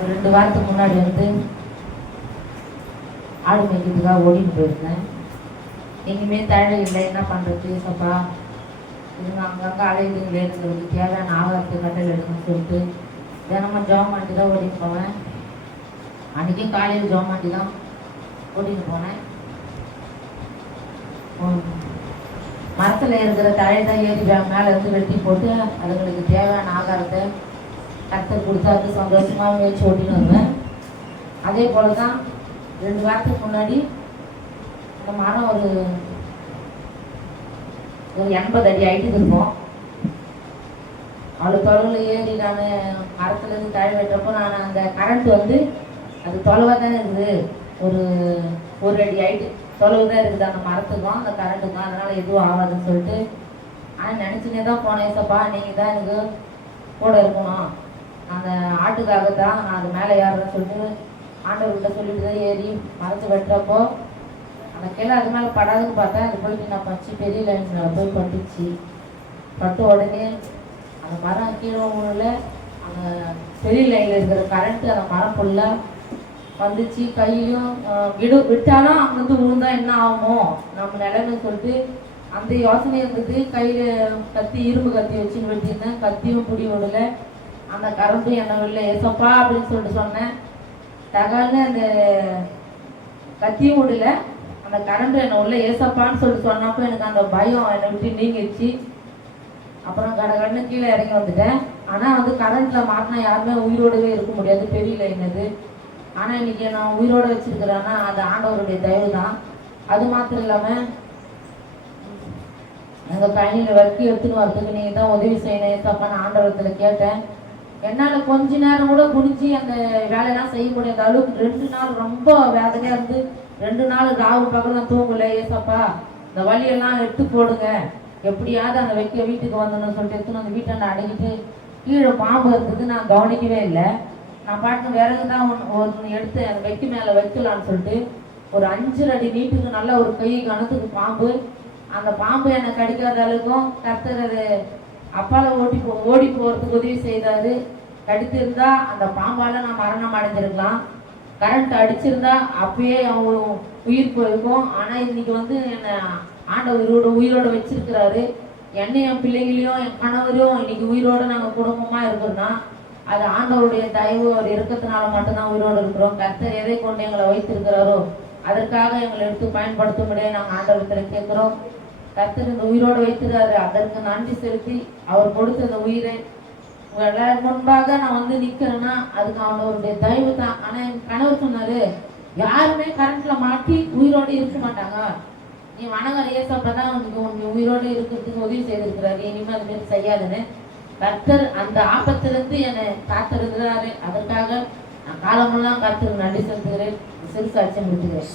ஒரு 2 வாரத்துக்கு முன்னாடி வந்து ஆடு மேய்க்கிறதுக்காக ஓடின்னு போயிருந்தேன். எங்கேயுமே தழை இல்லை, என்ன பண்ணுறது சப்பா, இதுங்க அங்கங்கே அலையுதுங்களே, எங்களுக்கு தேவையான ஆகாரத்து கட்டல் எடுக்கணும்னு சொல்லிட்டு தினமும் ஜோம் மாட்டி தான் ஓடின்னு போவேன். அன்றைக்கும் காலையில் ஜோம் மாட்டி தான் ஓடின்னு போனேன். மரத்தில் இருக்கிற தழை தான் ஏறி மேலே இருந்து வெட்டி போட்டு அதுங்களுக்கு தேவையான ஆகாரத்தை கருத்தை கொடுத்து அது சந்தோஷமாக முயற்சி ஓட்டின்னு வருவேன். அதே போல தான் 2 வாரத்துக்கு முன்னாடி இந்த மரம் ஒரு 80 அடி ஹைட்டுக்கு இருக்கும். அவ்வளோ தொலைவில் ஏறி நான் மரத்துலேருந்து தழை வெட்டுறப்போ நான் அந்த கரண்ட் வந்து அது தொலைவாக தானே இருக்குது, ஒரு அடி ஹைட்டு தொலைவு தான் இருக்குது அந்த மரத்துக்கும் அந்த கரண்ட்டுக்கும், அதனால் எதுவும் ஆகாதுன்னு சொல்லிட்டு ஆனால் நினச்சினே தான் போனேன். சப்பா நீங்கள் தான் எனக்கு கூட இருக்கணும், அந்த ஆட்டுக்காக தான் நான் அது மேலே ஏறுறேன்னு சொல்லிட்டு ஆண்டவர்கிட்ட சொல்லிட்டு தான் ஏறி மரத்தை வெட்டுறப்போ அந்த கீழே அது மேலே படாதுன்னு பார்த்தா அது போயிட்டு நான் பச்சு பெரிய லைன்ஸ் மேலே போய் பட்டுச்சு. பட்டு உடனே அந்த மரம் கீழே உள்ள அந்த பெரிய லைனில் இருக்கிற கரண்ட்டு அந்த மரம் ஃபுல்லாக வந்துச்சு. கையிலையும் விட்டாலும் அங்கேருந்து விழுந்தா என்ன ஆகுமோ நம்ம நிலைமைன்னு சொல்லிட்டு அந்த யோசனை இருந்தது. கையில் கத்தி, இரும்பு கத்தி வச்சுன்னு வெட்டியிருந்தேன். கத்தியும் பிடி விடலை, அந்த கரண்ட்டும் என்ன வெளில ஏசப்பா அப்படின்னு சொல்லிட்டு சொன்னேன். தகவல்னு அந்த கத்தியும் விடல, அந்த கரண்ட்டு என்னை உள்ள ஏசப்பான்னு சொல்லிட்டு சொன்னப்போ எனக்கு அந்த பயம் என்னை விட்டு நீங்கிடுச்சு. அப்புறம் கடகடன்னு கீழே இறங்கி வந்துட்டேன். ஆனால் வந்து கரண்ட்டில் மாட்டினா யாருமே உயிரோடவே இருக்க முடியாது, பெரிய லைன் அது. ஆனால் இன்றைக்கி நான் உயிரோடு வச்சுருக்கிறேன்னா அது ஆண்டவருடைய தயவு தான். அது மாத்திரம் இல்லாமல் எங்கள் பயணியில் வக்கி எடுத்துன்னு வரதுக்கு நீங்கள் தான் உதவி செய்யணும் ஏசப்பான்னு ஆண்டவரத்தில் கேட்டேன். என்னால் கொஞ்ச நேரம் கூட குனிஞ்சு அந்த வேலையெல்லாம் செய்ய முடியாத அளவுக்கு 2 நாள் ரொம்ப வேதனையாக இருந்து 2 நாள் ராவு பக்கம் தூங்கலை. ஏசப்பா இந்த வழியெல்லாம் எடுத்து போடுங்க, எப்படியாவது அந்த வைக்க வீட்டுக்கு வந்துடணும்னு சொல்லிட்டு எடுத்துன்னு அந்த வீட்டாண்ட அடங்கிட்டு கீழே பாம்பு இருக்குது, நான் கவனிக்கவே இல்லை. நான் பாட்டு விறகு தான் ஒன்று எடுத்து அந்த வைக்க மேலே வைக்கலான்னு சொல்லிட்டு ஒரு 5 அடி நீட்டுக்கு நல்ல ஒரு கை கணத்துக்கு பாம்பு. அந்த பாம்பு என்னை கடிக்காத அளவுக்கும் கர்த்தர் அது அப்பால ஓடி போகிறதுக்கு உதவி செய்தார். கடித்திருந்தா அந்த பாம்பால் நான் மரணம் அடைஞ்சிருக்கலாம். கரண்ட் அடிச்சிருந்தா அப்பயே அவங்க உயிர் போயிருக்கும். ஆனால் இன்னைக்கு வந்து என்னை ஆண்டவர் உயிரோடு வச்சிருக்கிறாரு. என்னையும் என் பிள்ளைங்களையும் என் கணவரையும் இன்னைக்கு உயிரோடு நாங்கள் குடும்பமாக இருக்கிறோன்னா அது ஆண்டவருடைய தயவு, அவர் இருக்கிறதுனால மட்டும்தான் உயிரோடு இருக்கிறோம். கர்த்தர் எதை கொண்டு எங்களை வைத்திருக்கிறாரோ அதற்காக எங்களை எடுத்து பயன்படுத்தும்படியே நாங்கள் ஆண்டவரத்தில் கேட்குறோம். கர்த்தர் இந்த உயிரோடு வைத்திருக்காரு, அதற்கு நன்றி செலுத்தி அவர் கொடுத்த இந்த உயிரை எல்லாரும் முன்பாக நான் வந்து நிற்கிறேன்னா அதுக்கு அவனுடைய தயவு தான். ஆனால் என் கணவர் சொன்னார், யாருமே கரண்ட்ல மாட்டி உயிரோடு இருக்க மாட்டாங்க, நீ வணங்குற ஏசப்பதான் உனக்கு உயிரோடு இருக்கிறதுக்கு உதவி செய்திருக்கிறாரு, இனிமேல் அது மாரி செய்யாதுன்னு. கர்த்தர் அந்த ஆபத்திலிருந்து என்னை காத்திருக்கிறாரு. அதற்காக நான் காலமெல்லாம் கர்த்தருக்கு நன்றி செலுத்துகிறேன். சிறு சாட்சியம் விட்டுகிறேன்.